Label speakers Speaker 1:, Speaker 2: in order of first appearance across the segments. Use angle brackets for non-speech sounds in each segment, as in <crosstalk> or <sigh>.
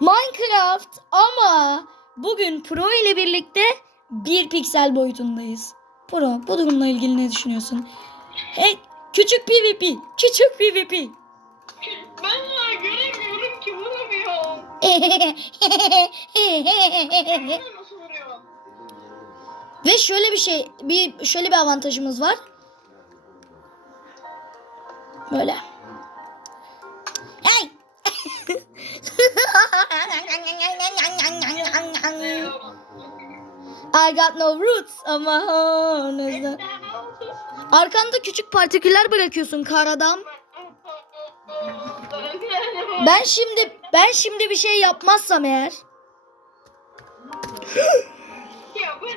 Speaker 1: Minecraft ama bugün Pro ile birlikte bir piksel boyutundayız. Pro bu durumla ilgili ne düşünüyorsun? Hey küçük PvP, küçük PvP.
Speaker 2: Ben ya göremiyorum ki vuramıyorum. Nasıl vuruyor?
Speaker 1: Ve şöyle bir şey, bir şöyle bir avantajımız var. Böyle. I got no roots ama honestly. Arkanda küçük partiküller bırakıyorsun kar adam. Ben şimdi ben şimdi bir şey yapmazsam eğer.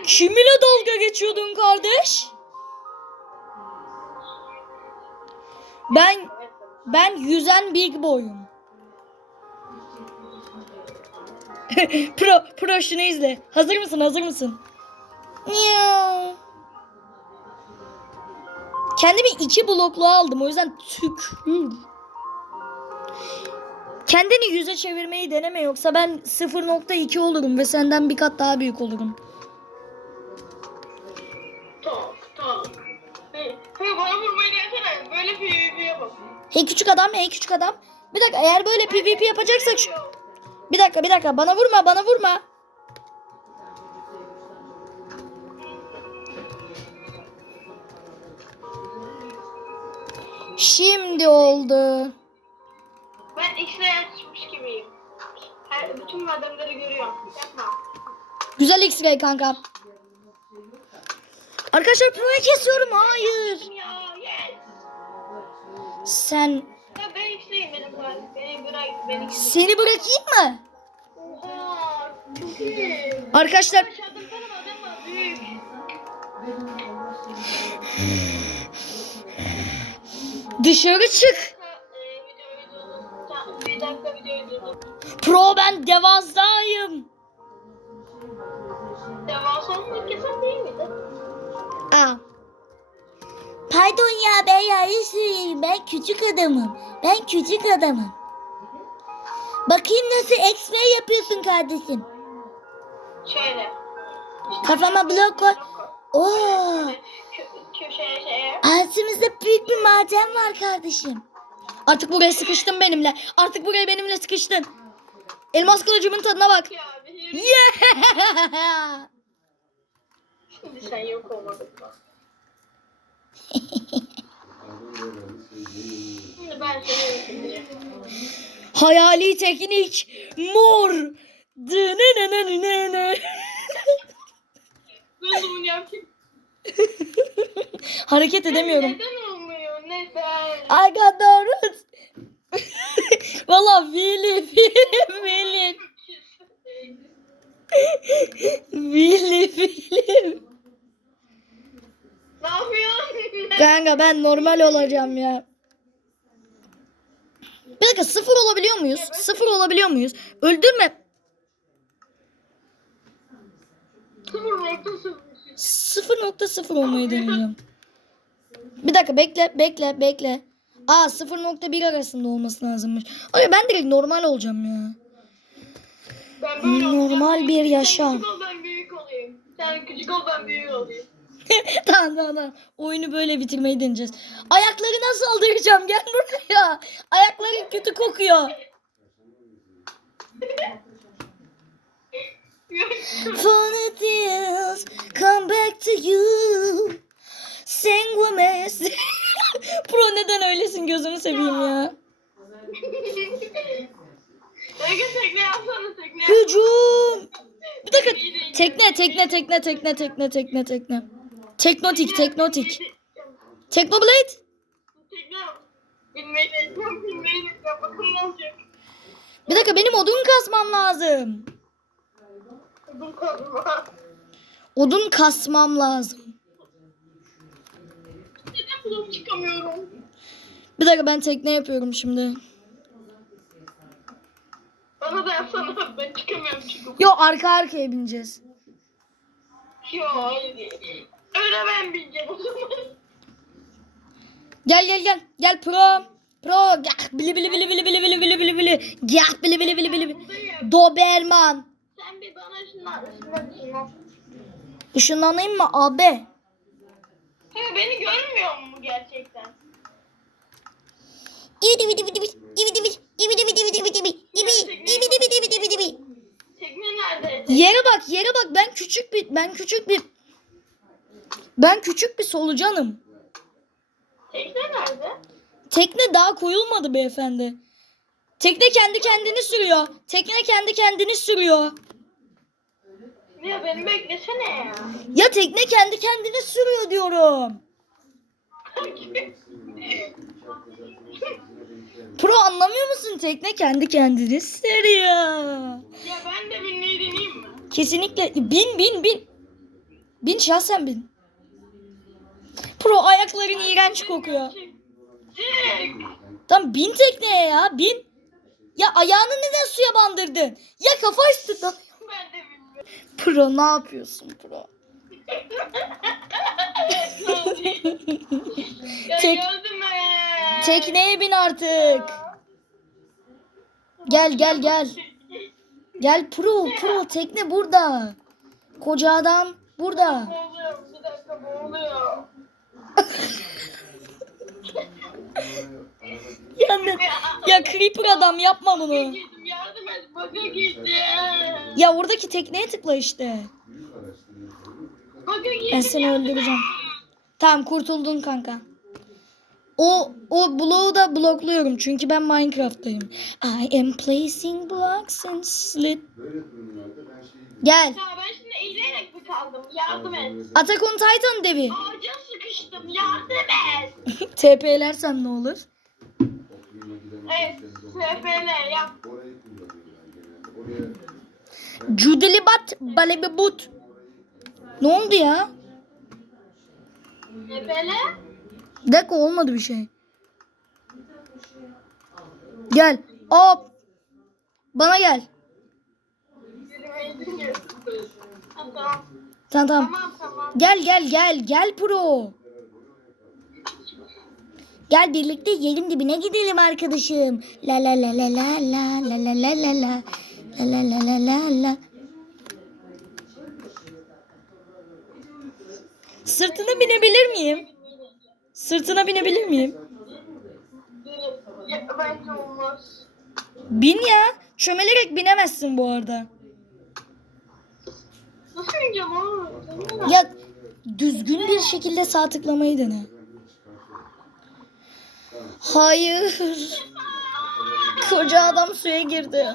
Speaker 1: Kiminle dalga geçiyordun kardeş? Ben ben yüzen big boyum. <laughs> pro pro şunu izle. Hazır mısın? Hazır mısın? Miau. Kendimi iki blokluğa aldım. O yüzden tükür. Kendini yüze çevirmeyi deneme yoksa ben 0.2 olurum ve senden bir kat daha büyük olurum.
Speaker 2: tak. Hey, hey bana vurmayı gelsene. Böyle PvP yapalım.
Speaker 1: Hey küçük adam, hey küçük adam. Bir dakika eğer böyle PvP yapacaksak şu... Bir dakika bir dakika bana vurma bana vurma. Şimdi oldu.
Speaker 2: Ben X'e açmış gibiyim. Her, bütün mademleri görüyorum. Yapma.
Speaker 1: Güzel X-ray kanka. Arkadaşlar pro'yu kesiyorum. Hayır. Sen seni bırakayım mı?
Speaker 2: Oha.
Speaker 1: Arkadaşlar dışarı çık.
Speaker 2: E.
Speaker 1: Pro ben devastayım.
Speaker 2: Devasa mı kesin değil miydi?
Speaker 1: Aa. Pardon ya ben yanlış söyleyeyim. Ben küçük adamım. Ben küçük adamım. Bakayım nasıl X-ray yapıyorsun kardeşim.
Speaker 2: Şöyle.
Speaker 1: Kafama blok koy. Oo.
Speaker 2: Kö- köşeye şeye.
Speaker 1: Altımızda büyük bir maden var kardeşim. Artık buraya sıkıştın benimle. Artık buraya benimle sıkıştın. Elmas kılıcımın tadına bak. Yeah!
Speaker 2: Şimdi sen yok olmadın mı? <laughs> Şimdi ben seni öldüreceğim.
Speaker 1: Hayali teknik mor.
Speaker 2: Bunu yapayım.
Speaker 1: Hareket edemiyorum.
Speaker 2: Neden olmuyor? Neden?
Speaker 1: I got the roots. Valla Willy, Willy, Willy. Willy, Willy.
Speaker 2: ne yapıyorsun?
Speaker 1: Kanka ben normal olacağım ya. Bir dakika sıfır olabiliyor muyuz? Sıfır olabiliyor muyuz? Öldürme.
Speaker 2: Sıfır nokta sıfır.
Speaker 1: 0.0 olmayı deneyeceğim. Bir dakika bekle bekle bekle. Aa 0.1 arasında olması lazımmış. Ay ben direkt normal olacağım ya.
Speaker 2: Ben böyle
Speaker 1: Normal
Speaker 2: olacağım.
Speaker 1: bir
Speaker 2: Sen
Speaker 1: yaşam.
Speaker 2: küçük ol ben büyük olayım. Sen küçük ol ben büyük olayım. <laughs>
Speaker 1: tamam tamam tamam. Oyunu böyle bitirmeyi deneyeceğiz. Ayakları nasıl aldıracağım? Gel buraya. Ayakların kötü kokuyor. Funny things come back to you. Sanguines. <laughs> Pro neden öylesin gözünü seveyim ya. Hücum. Bir dakika. Tekne tekne tekne tekne tekne tekne tekne. Teknotik teknotik. Teknoblade. Bir dakika benim odun kasmam lazım. Odun kasmam lazım.
Speaker 2: Çıkamıyorum?
Speaker 1: Bir dakika ben tekne yapıyorum şimdi.
Speaker 2: Bana da yapsana. Ben çıkamıyorum çünkü.
Speaker 1: Yo arka arkaya bineceğiz.
Speaker 2: Yo hayır. Öyle ben bileceğim o zaman.
Speaker 1: Gel gel gel. Gel pro. Pro gah bili bili bili bili bili bili bili bili bili gah bili bili bili bili.
Speaker 2: Buradayım.
Speaker 1: Doberman.
Speaker 2: Sen bir bana ışınlan ışınlan.
Speaker 1: Işınlanayım mı abi?
Speaker 2: Kanka beni görmüyor mu gerçekten?
Speaker 1: İbidi bidi bidi bidi ibidi bidi ibidi bidi bidi bidi bidi ibidi ibidi bidi bidi bidi bidi.
Speaker 2: Tekne nerede?
Speaker 1: Yere bak yere bak ben küçük bir ben küçük bir ben küçük bir solucanım.
Speaker 2: Tekne nerede?
Speaker 1: Tekne daha koyulmadı beyefendi. Tekne kendi kendini sürüyor. Tekne kendi kendini sürüyor.
Speaker 2: Ya beni beklesene ya.
Speaker 1: Ya tekne kendi kendini sürüyor diyorum. <laughs> Pro anlamıyor musun? Tekne kendi kendini sürüyor.
Speaker 2: ya ben de binmeyi deneyeyim mi?
Speaker 1: Kesinlikle bin bin bin. Bin şahsen bin. Pro ayakların iğrenç kokuyor. Tam bin tekneye ya bin. Ya ayağını neden suya bandırdın? Ya kafa üstü da-
Speaker 2: Ben de bilmiyorum.
Speaker 1: Pro ne yapıyorsun Pro? <laughs> Tek-? Tekneye bin artık. Gel gel gel. Gel Pro Pro tekne burada. Koca adam burada.
Speaker 2: Boğuluyorum. Bir dakika boğuluyor.
Speaker 1: Ya, ya Creeper adam yapma bunu. Ya oradaki tekneye tıkla işte. Ben seni öldüreceğim. Tamam kurtuldun kanka. O o bloğu da blokluyorum çünkü ben Minecraft'tayım. I am placing blocks and slip. Gel.
Speaker 2: Ya ben şimdi eğilerek mi kaldım? Yardım et.
Speaker 1: Attack on Titan devi.
Speaker 2: Ağaca sıkıştım. Yardım et. <laughs>
Speaker 1: TP'lersen ne olur?
Speaker 2: Evet. SFL yap.
Speaker 1: Judelibat balebebut. Ne oldu ya?
Speaker 2: SFL.
Speaker 1: Bir dakika olmadı bir şey. Gel. Hop. Bana gel.
Speaker 2: Tamam
Speaker 1: tamam. Tamam
Speaker 2: tamam.
Speaker 1: Gel gel gel gel pro. Gel birlikte yerin dibine gidelim arkadaşım. La la la la la la la la la la la la la la la la. Sırtına binebilir miyim? Sırtına binebilir miyim?
Speaker 2: Ya, bence olmaz.
Speaker 1: Bin ya. Çömelerek binemezsin bu arada.
Speaker 2: Nasıl bineceğim oğlum?
Speaker 1: Ya düzgün bir şekilde sağ tıklamayı dene. Hayır. Koca adam suya girdi.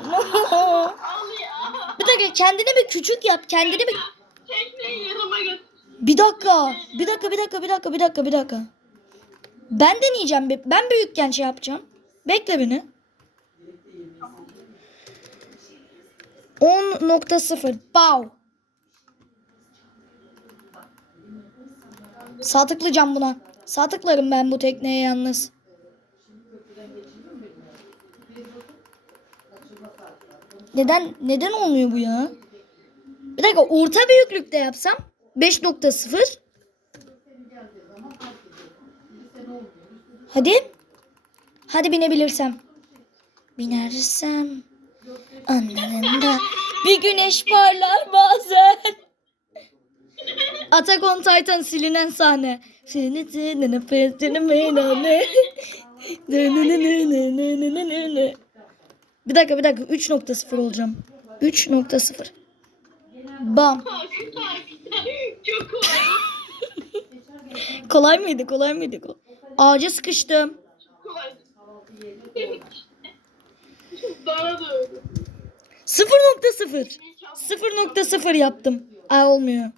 Speaker 1: Bir dakika kendini bir küçük yap. Kendini bir...
Speaker 2: Tekneyi yanıma götür.
Speaker 1: Bir dakika. Bir dakika bir dakika bir dakika bir dakika bir dakika. Ben deneyeceğim. Ben büyükken şey yapacağım. Bekle beni. 10.0 Pow. Sağ tıklayacağım buna. Sağ tıklarım ben bu tekneye yalnız. Neden neden olmuyor bu ya? Bir dakika orta büyüklükte yapsam 5.0 Hadi. Hadi binebilirsem. Binersem anlarında bir güneş parlar bazen. Attack on Titan silinen sahne. Bir dakika bir dakika 3.0 olacağım. 3.0 Bam.
Speaker 2: Çok kolay.
Speaker 1: Kolay mıydı? Kolay mıydı? Ağaca sıkıştım.
Speaker 2: Bana da öyle.
Speaker 1: 0.0. 0.0 yaptım. Ay olmuyor.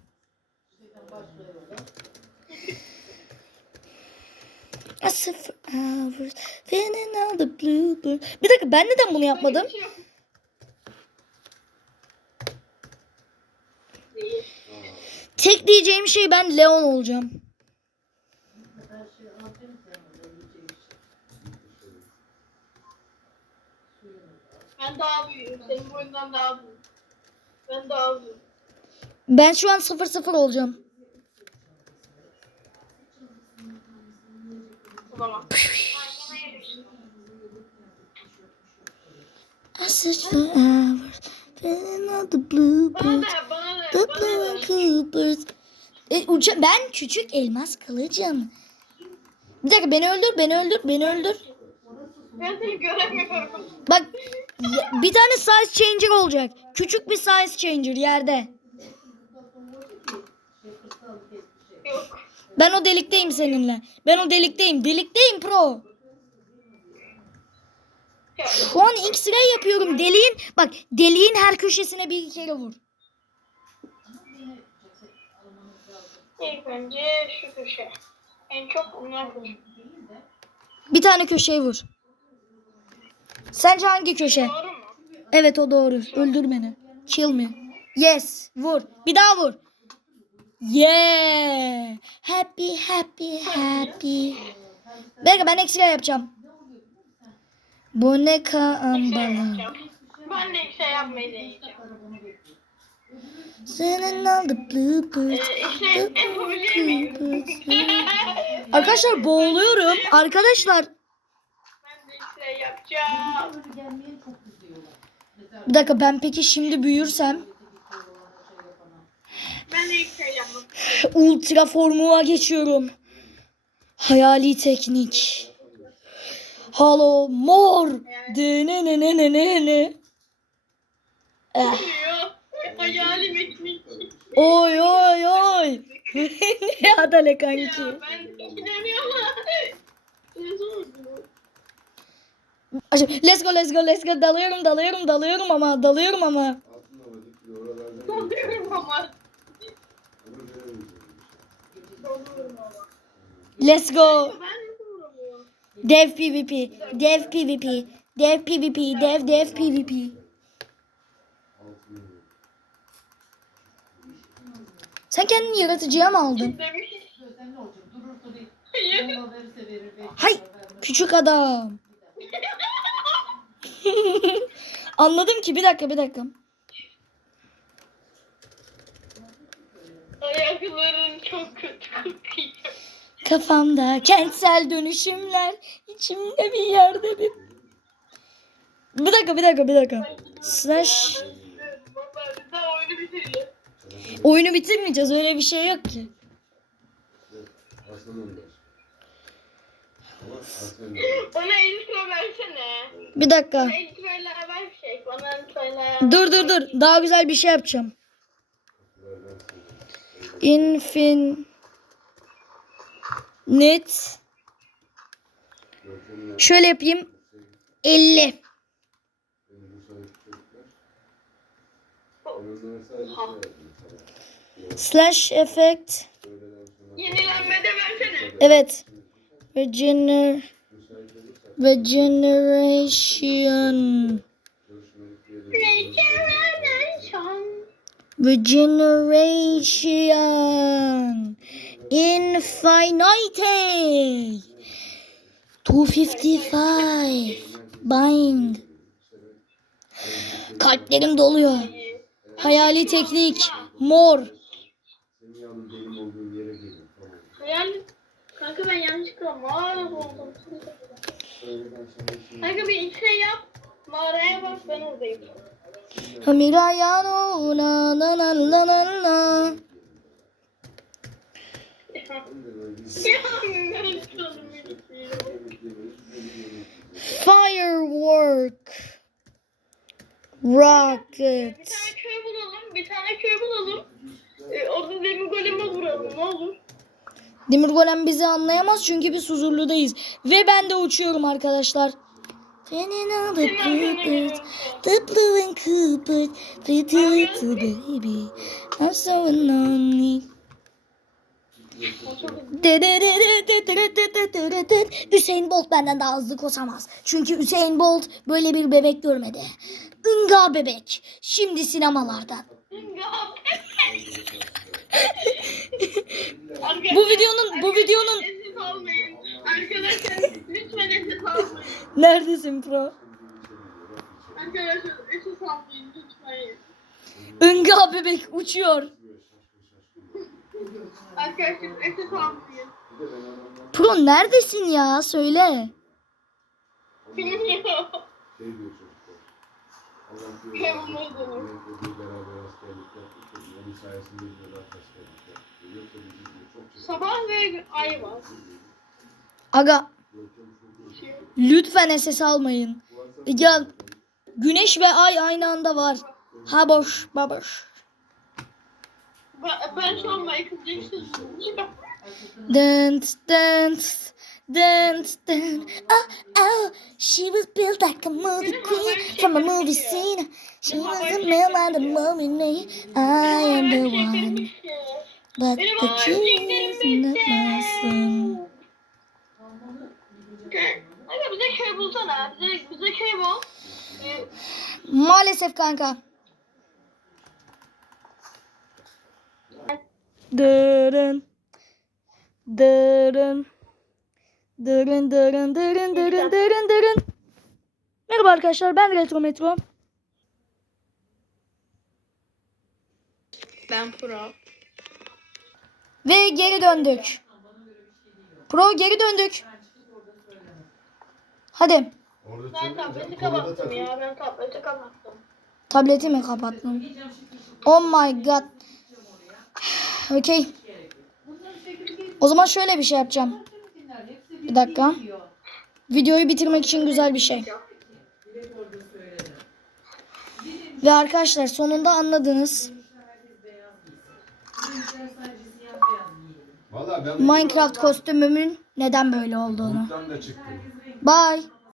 Speaker 1: A sıfır hours feeling all the bluebird. Bir dakika ben neden bunu yapmadım?
Speaker 2: Yap-
Speaker 1: Tek diyeceğim şey ben Leon olacağım.
Speaker 2: Ben daha büyüğüm. Senin boyundan daha büyüğüm. Ben daha büyüğüm.
Speaker 1: Ben şu an 0-0 olacağım. I search for hours, filling out the
Speaker 2: da
Speaker 1: the blue. Coopers. E, uça ben küçük elmas kılıcım. Bir dakika beni öldür, beni öldür, beni öldür.
Speaker 2: Ben seni göremiyorum.
Speaker 1: Bak bir tane size changer olacak. Küçük bir size changer yerde.
Speaker 2: Yok.
Speaker 1: Ben o delikteyim seninle. Ben o delikteyim. Delikteyim pro. Şu an X-ray yapıyorum. Deliğin bak deliğin her köşesine bir kere vur.
Speaker 2: ilk önce şu köşe. En çok bunlar.
Speaker 1: Bir tane köşeye vur. Sence hangi köşe? Evet o doğru. Öldür beni. Kill me. Yes. Vur. Bir daha vur. Yeah. Happy happy happy. Bekle ben X-ray yapacağım. Bu ne
Speaker 2: Bir yapacağım. Ben de bir şey yapmayı deneyeceğim.
Speaker 1: Senin aldı bluebird. Arkadaşlar boğuluyorum. Arkadaşlar
Speaker 2: ben de bir şey yapacağım.
Speaker 1: bir dakika ben peki şimdi büyürsem
Speaker 2: Ben de şey yapmak
Speaker 1: ultra formuma geçiyorum. Hayali teknik. Halo mor. Ne ne ne ne ne ne. Eh.
Speaker 2: Hayalim ekmek.
Speaker 1: Oy oy oy. <laughs> ne adale kanki.
Speaker 2: Ya ben inanıyorum
Speaker 1: Let's go let's go let's go dalıyorum dalıyorum dalıyorum ama dalıyorum ama.
Speaker 2: Zorluyorum ama.
Speaker 1: Let's go. Dev PvP. Dev PvP. Dev PvP. Dev dev PvP. Sen kendini yaratıcıya mı aldın?
Speaker 3: Belki
Speaker 1: Hay küçük adam. <laughs> Anladım ki bir dakika bir dakika.
Speaker 2: Ayakların çok kötü kokuyor.
Speaker 1: Kafamda kentsel dönüşümler içimde bir yerde bir Bir dakika bir dakika bir dakika. Slash
Speaker 2: oyunu
Speaker 1: bitirmeyeceğiz öyle bir şey yok ki.
Speaker 2: Bana intro versene.
Speaker 1: Bir dakika.
Speaker 2: Bana introyla ver şey. Bana introyla.
Speaker 1: Dur dur dur. Daha güzel bir şey yapacağım. Infin net Şöyle yapayım. 50.
Speaker 4: Ondan sadece şey yaptım sana.
Speaker 1: Slash effect.
Speaker 2: Yenilenmede versene.
Speaker 1: Evet. Regener Regeneration. Regeneration. Infinite. 255. Bind. Kalplerim doluyor. Hayali teknik. Mor.
Speaker 2: Hayal. Kanka ben yanlışlıkla mağara buldum. Kanka bir içine yap. Mağaraya bak ben oradayım.
Speaker 1: Hamirayano na na na na na na.
Speaker 2: Tanımıyorum.
Speaker 1: Firework.
Speaker 2: Bir
Speaker 1: Rocket.
Speaker 2: tane köy bulalım. Bir tane köy bulalım. Ee, orada demir goleme vuralım. Ne olur?
Speaker 1: Demir Golem bizi anlayamaz çünkü biz huzurludayız. Ve ben de uçuyorum arkadaşlar. Senin adı
Speaker 2: Senin arkana
Speaker 1: Bluebird,
Speaker 2: geliyorum.
Speaker 1: the blue and Cooper, pretty little baby. I'm so lonely. Hüseyin Bolt benden daha hızlı koşamaz. Çünkü Hüseyin Bolt böyle bir bebek görmedi. Inga bebek. Şimdi sinemalarda. <laughs> Bu videonun bu videonun.
Speaker 2: Arkadaşlar lütfen esas almayın.
Speaker 1: neredesin pro?
Speaker 2: Arkadaşlar esas almayın lütfen.
Speaker 1: Inga bebek uçuyor.
Speaker 2: Arkadaşlar esas almayın.
Speaker 1: Pro neredesin ya söyle.
Speaker 2: Bilmiyorum. Sabah ve ay var.
Speaker 1: Aga lütfen SS almayın. Ya güneş ve ay aynı anda var. Ha boş baboş.
Speaker 2: Ben, şu an Michael Jackson'ım.
Speaker 1: Dance, dance, dance, dance. Oh, oh, she was built like a movie queen from a movie scene. She was a man like a movie name. I am the one, but the key is not
Speaker 2: bitti.
Speaker 1: missing.
Speaker 2: Hadi bize köy bulsana. Bize, bize köy bul. Ee,
Speaker 1: Maalesef kanka. Dırın. Dırın. Dırın dırın dırın dırın dırın dırın. Merhaba arkadaşlar ben Retro Metro.
Speaker 2: Ben pro.
Speaker 1: Ve geri döndük. Pro geri döndük. Hadi.
Speaker 2: Ben tableti kapattım ya. Ben tableti kapattım.
Speaker 1: Tableti mi kapattın? Oh my god. Okey. O zaman şöyle bir şey yapacağım. Bir dakika. Videoyu bitirmek için güzel bir şey. Ve arkadaşlar sonunda anladınız. Minecraft kostümümün neden böyle olduğunu. Bye.